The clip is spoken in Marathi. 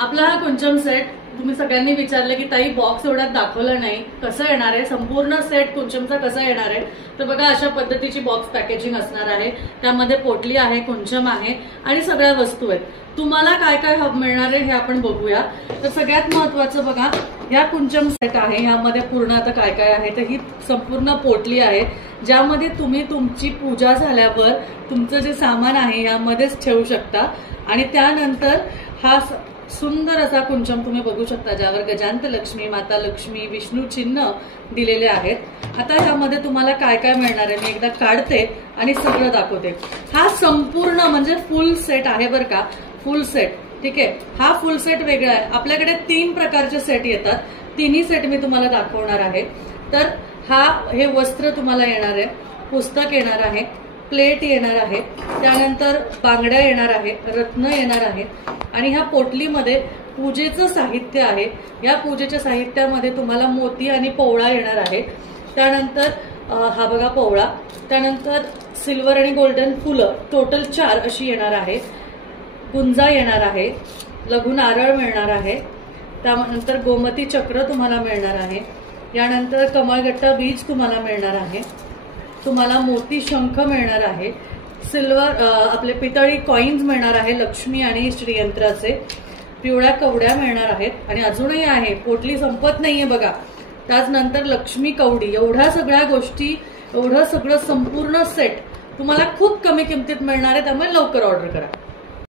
आपला हा कुंचम सेट तुम्ही सगळ्यांनी विचारलं की ताई बॉक्स एवढ्यात दाखवलं नाही, कसं येणार आहे, संपूर्ण सेट कुंचमचा कसा येणार आहे. तर बघा अशा पद्धतीची बॉक्स पॅकेजिंग असणार आहे. त्यामध्ये पोटली आहे, कुंचम आहे आणि सगळ्या वस्तू आहेत. तुम्हाला काय काय मिळणार आहे हे आपण बघूया. तर सगळ्यात महत्वाचं बघा, या कुंचम सेट आहे, यामध्ये पूर्ण आता काय काय आहे. तर ही संपूर्ण पोटली आहे ज्यामध्ये तुम्ही तुमची पूजा झाल्यावर तुमचं जे सामान आहे यामध्येच ठेवू शकता. आणि त्यानंतर हा सुंदर असा कुंचम तुम्ही बघू शकता ज्यावर गजांत लक्ष्मी, माता लक्ष्मी, विष्णू चिन्ह दिलेले आहेत. आता ह्यामध्ये तुम्हाला काय काय मिळणार आहे मी एकदा काढते आणि सगळं दाखवते. हा संपूर्ण म्हणजे फुल सेट आहे बरं का, फुल सेट. ठीक आहे, हा फुल सेट वेगळा आहे. आपल्याकडे 3 प्रकारचे सेट येतात, तिन्ही सेट मी तुम्हाला दाखवणार आहे. तर हे वस्त्र तुम्हाला येणार आहे, पुस्तक येणार आहे, प्लेट येणार आहे, त्यानंतर बांगड्या येणार आहे, रत्न येणार आहे आणि ह्या पोटलीमध्ये पूजेचं साहित्य आहे. या पूजेच्या साहित्यामध्ये तुम्हाला मोती आणि पोवळा येणार आहे. त्यानंतर हा बघा पोवळा, त्यानंतर सिल्वर आणि गोल्डन फुलं टोटल 4 अशी येणार आहे. गुंजा येणार आहे, लघु नारळ मिळणार आहे, त्यानंतर गोमती चक्र तुम्हाला मिळणार आहे, यानंतर कमळगट्टा बीज तुम्हाला मिळणार आहे, तुम्हाला मोती शंख मिळणार आहे, सिल्वर आपले पितळी कॉइन्स मिळणार आहे लक्ष्मी आणि श्रीयंत्राचे, पिवळ्या कवड्या मिळणार आहेत आणि अजूनही आहे, पोटली संपत नाहीये बघा. त्यानंतर लक्ष्मी कवडी, एवढ्या सगळ्या गोष्टी, एवढं सगळं संपूर्ण सेट तुम्हाला खूप कमी किमतीत मिळणार आहे. त्यामुळे लवकर ऑर्डर करा.